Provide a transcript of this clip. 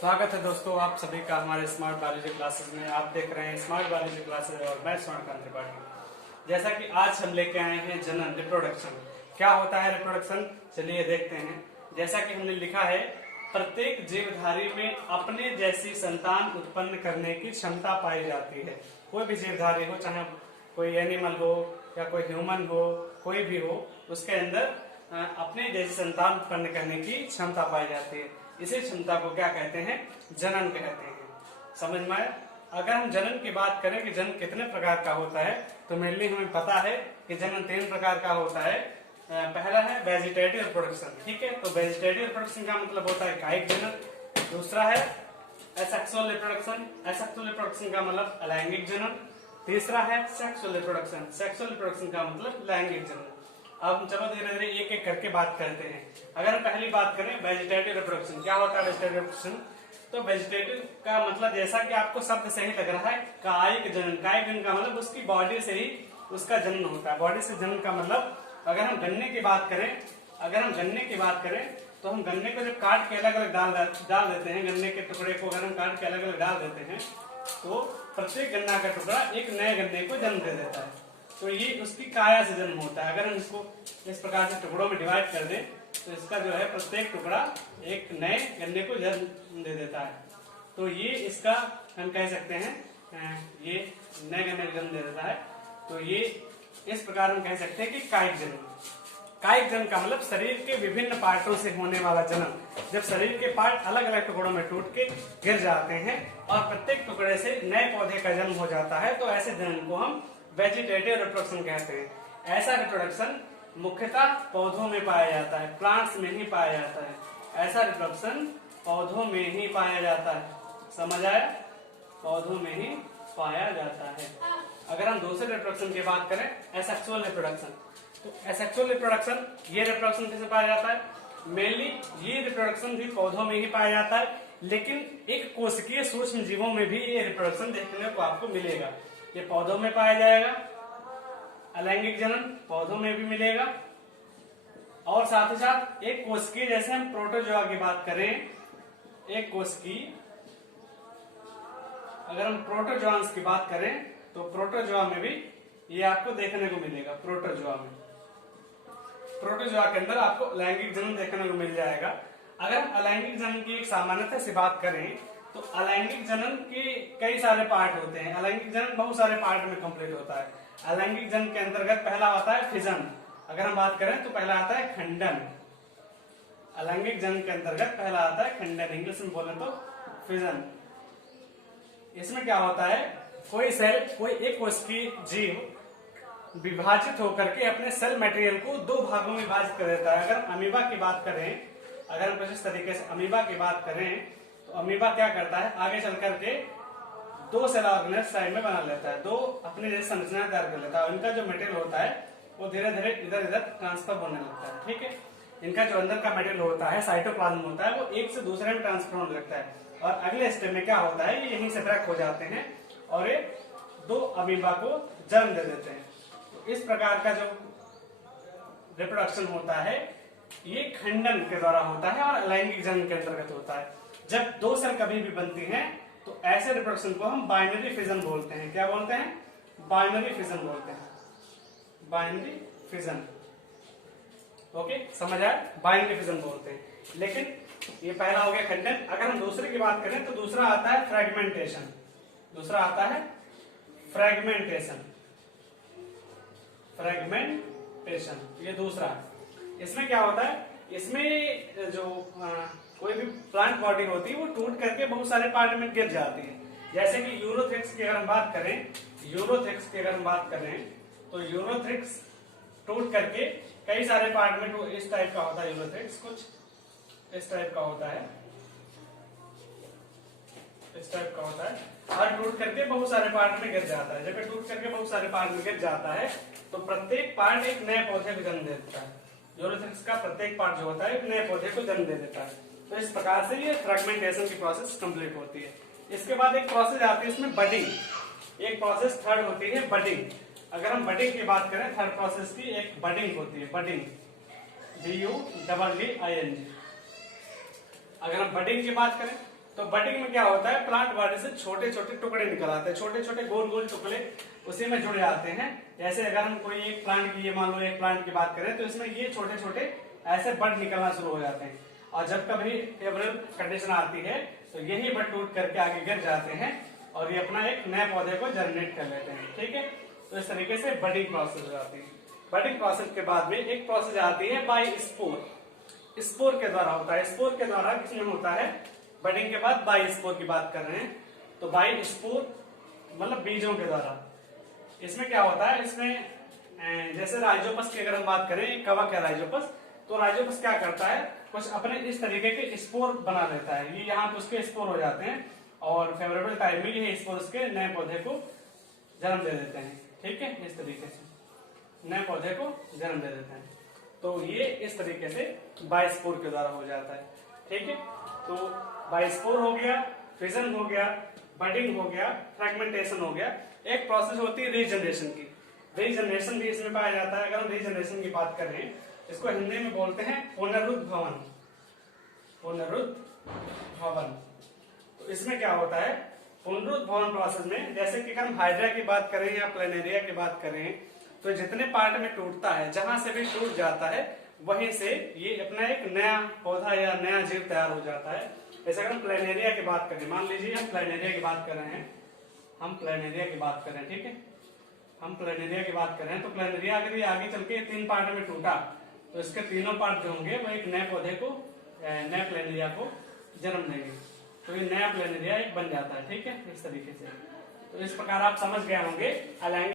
स्वागत है दोस्तों आप सभी का हमारे स्मार्ट बायोलॉजी क्लासेस में। आप देख रहे हैं स्मार्ट बायोलॉजी क्लासेस और मैं स्वर्णकांत त्रिपाठी। जैसा कि आज हम लेके आए हैं जनन रिप्रोडक्शन। क्या होता है रिप्रोडक्शन, चलिए देखते हैं। जैसा कि हमने लिखा है, प्रत्येक जीवधारी में अपने जैसी संतान उत्पन्न करने की क्षमता पाई जाती है। कोई भी जीवधारी हो, चाहे कोई एनिमल हो या कोई ह्यूमन हो, कोई भी हो, उसके अंदर अपने जैसी संतान उत्पन्न करने की क्षमता पाई जाती है। इसी क्षमता को क्या कहते हैं? जनन कहते हैं। समझ में आया? अगर हम जनन की बात करें कि जनन कितने प्रकार का होता है, तो मेनली हमें पता है कि जनन 3 प्रकार का होता है। पहला है वेजिटेटिव रिप्रोडक्शन, ठीक है। तो वेजिटेटिव रिप्रोडक्शन का मतलब होता है कायिक जनन। दूसरा है एसेक्सुअल रिप्रोडक्शन। एसेक्सुअल रिप्रोडक्शन का मतलब अलैंगिक जनन। तीसरा है सेक्सुअल रिप्रोडक्शन। सेक्सुअल रिप्रोडक्शन का मतलब लैंगिक जनन। अब हम चलो धीरे धीरे एक एक करके बात करते हैं। अगर हम पहली बात करें वेजिटेटिव रिप्रोडक्शन, क्या होता है वेजिटेटिव रिप्रोडक्शन? तो वेजिटेटिव का मतलब, जैसा कि आपको शब्द सही लग रहा है, कायिक जनन। कायिक जनन का मतलब उसकी बॉडी से ही उसका जन्म होता है। बॉडी से जन्म का मतलब, अगर हम गन्ने की बात करें तो हम गन्ने को जब काट के अलग अलग डाल देते हैं, गन्ने के टुकड़े को अगर हम काट के अलग अलग डाल देते हैं, तो प्रत्येक गन्ना का टुकड़ा एक नए गन्ने को जन्म दे देता है। तो ये उसकी काया से जन्म होता है। अगर हम इसको इस प्रकार से टुकड़ों में डिवाइड कर दें, तो इसका जो है प्रत्येक टुकड़ा एक नए गन्ने को जन्म दे देता है। तो ये इसका हम कह सकते हैं, ये नए गन्ने को जन्म दे देता है। तो ये इस प्रकार हम कह सकते हैं कि कायिक जनन। कायिक जनन का मतलब शरीर के विभिन्न पार्टों से होने वाला जन्म। जब शरीर के पार्ट अलग अलग टुकड़ों में टूट के गिर जाते हैं और प्रत्येक टुकड़े से नए पौधे का जन्म हो जाता है, तो ऐसे जनन को हम वेजिटेटिव रिप्रोडक्शन कहते हैं। ऐसा रिप्रोडक्शन मुख्यतः पौधों में पाया जाता है, प्लांट्स में ही पाया जाता है। ऐसा रिप्रोडक्शन पौधों में ही पाया जाता है। समझ आया? पौधों में ही पाया जाता है। अगर हम दूसरे रिप्रोडक्शन की बात करें, एसेक्सुअल रिप्रोडक्शन, तो एसेक्सुअल रिप्रोडक्शन, ये रिप्रोडक्शन कैसे पाया जाता है? मेनली ये रिप्रोडक्शन भी पौधों में ही पाया जाता है, लेकिन एक कोशिकीय सूक्ष्म जीवों में भी ये रिप्रोडक्शन देखने को आपको मिलेगा। ये पौधों में पाया जाएगा, अलैंगिक जनन पौधों में भी मिलेगा, और साथ ही साथ एक कोशिकीय, जैसे हम प्रोटोजोआ की बात करें, एक कोशिकीय, अगर हम प्रोटोजोआंस की बात करें तो प्रोटोजोआ में भी ये आपको देखने को मिलेगा। प्रोटोजोआ के अंदर आपको लैंगिक जनन देखने को मिल जाएगा। अगर हम अलैंगिक जनन की एक सामान्यता से बात करें, तो अलैंगिक जनन के कई सारे पार्ट होते हैं। अलैंगिक जनन बहुत सारे पार्ट में कंप्लीट होता है। अलैंगिक जनन के अंतर्गत पहला आता है फिजन। अगर हम बात करें तो पहला आता है खंडन। अलैंगिक जनन के अंतर्गत पहला आता है खंडन, इंग्लिश में बोले तो फिजन। इसमें क्या होता है, कोई सेल, कोई एक कोशिकीय जीव विभाजित होकर के अपने सेल मटेरियल को 2 भागों में विभाजित कर देता है। अगर अमीबा की बात करें, अगर हम कुछ इस तरीके से अमीबा की बात करें, तो अमीबा क्या करता है, आगे चल करके 2 सेल ऑर्गेनेल साइड में बना लेता है, 2 अपने जैसे संरचना तैयार कर लेता है। इनका जो मटेरियल होता है वो धीरे धीरे इधर इधर ट्रांसफर होने लगता है, ठीक है। इनका जो अंदर का मटेरियल होता है, साइटोप्लाज्म होता है, वो एक से दूसरे में ट्रांसफर होने लगता है, और अगले स्टेप में क्या होता है, ये यहीं से ब्रेक हो जाते हैं और ये 2 अमीबा को जन्म दे देते हैं। तो इस प्रकार का जो रिप्रोडक्शन होता है, ये खंडन के द्वारा होता है और अलैंगिक जनन के अंतर्गत होता है। जब 2 सेल कभी भी बनती हैं, तो ऐसे रिप्रोडक्शन को हम बाइनरी फिजन बोलते हैं। क्या बोलते हैं? बाइनरी फिजन बोलते हैं। बाइनरी फिजन, ओके, समझ आया? बाइनरी फिजन बोलते हैं। लेकिन ये पहला हो गया खंडन। अगर हम दूसरे की बात करें तो दूसरा आता है फ्रेगमेंटेशन। दूसरा आता है फ्रेगमेंटेशन। फ्रेगमेंटेशन ये दूसरा है। इसमें क्या होता है, इसमें जो कोई भी प्लांट बॉडी होती है, वो टूट करके बहुत सारे पार्ट में गिर जाती है। जैसे कि यूरोथ्रिक्स की अगर हम बात करें, तो यूरोथ्रिक्स टूट करके कई सारे पार्ट में, तो इस टाइप का होता है यूरोथ्रिक्स, कुछ इस टाइप का होता है, इस टाइप का होता है, और टूट करके बहुत सारे पार्ट में गिर जाता है। जब ये टूट करके बहुत सारे पार्ट में गिर जाता है, तो प्रत्येक पार्ट एक नए पौधे को जन्म देता है। यूरोथ्रिक्स का प्रत्येक पार्ट जो होता है एक नए पौधे को जन्म दे देता है। तो इस प्रकार से ये फ्रेगमेंटेशन की प्रोसेस कंप्लीट होती है। इसके बाद एक प्रोसेस आती है इसमें बडिंग। एक प्रोसेस थर्ड होती है बडिंग। अगर हम बडिंग की बात करें, थर्ड प्रोसेस की एक बडिंग होती है, बडिंग, BUDDING। अगर हम बडिंग की बात करें तो बडिंग में क्या होता है, प्लांट बॉडी से छोटे छोटे टुकड़े निकल आते हैं, छोटे छोटे गोल गोल टुकड़े उसी में जुड़ जाते हैं। जैसे अगर हम कोई एक प्लांट की, ये मान लो एक प्लांट की बात करें, तो इसमें ये छोटे छोटे ऐसे बड निकलना शुरू हो जाते हैं, और जब कभी फेवरेबल कंडीशन आती है तो यही बड टूट करके आगे गिर जाते हैं और ये अपना एक नए पौधे को जनरेट कर लेते हैं। ठीक है, तो इस तरीके से बडिंग प्रोसेस हो जाती है। बडिंग प्रोसेस के बाद में एक प्रोसेस आती है बाय स्पोर, स्पोर के द्वारा होता है। स्पोर के द्वारा किसमें होता है, बडिंग के बाद बाय स्पोर की बात कर रहे हैं, तो बाय स्पोर मतलब बीजों के द्वारा। इसमें क्या होता है, इसमें जैसे राइजोपस की अगर हम बात करें, कवक है राइजोपस, तो राइजोपस क्या करता है, कुछ अपने इस तरीके के स्पोर बना लेता है, ये यहाँ पे उसके स्पोर हो जाते हैं और फेवरेबल टाइम में ये स्पोर उसके नए पौधे को जन्म दे देते हैं। ठीक है, इस तरीके से नए पौधे को जन्म दे देते हैं। तो ये इस तरीके से बायस्पोर के द्वारा हो जाता है। ठीक है, तो बायस्पोर हो गया, फिजन हो गया, बडिंग हो गया, फ्रेगमेंटेशन हो गया। एक प्रोसेस होती है रीजनरेशन की, रीजनरेशन भी इसमें पाया जाता है। अगर हम रीजनरेशन की बात करें, इसको हिंदी में बोलते हैं पुनरुद्भवन, पुनरुद्भवन। तो इसमें क्या होता है, पुनरुद्भवन प्रोसेस में, जैसे कि हम हाइड्रा की बात करें या प्लेनेरिया की बात करें, तो जितने पार्ट में टूटता है, जहां से भी टूट जाता है, वहीं से ये अपना एक नया पौधा या नया जीव तैयार हो जाता है। जैसे अगर हम प्लेनेरिया की बात करें, मान लीजिए हम प्लेनेरिया की बात कर रहे हैं, हम प्लेनेरिया की बात कर रहे हैं, ठीक है, हम प्लेनेरिया की बात कर रहे हैं, तो प्लेनेरिया अगर ये आगे चल के 3 पार्ट में टूटा, तो इसके तीनों पार्ट जो होंगे वो एक नए पौधे को, नए प्लेनेरिया को जन्म देंगे। तो ये नया प्लेनेरिया एक बन जाता है। ठीक है, इस तरीके से। तो इस प्रकार आप समझ गए होंगे अलाइन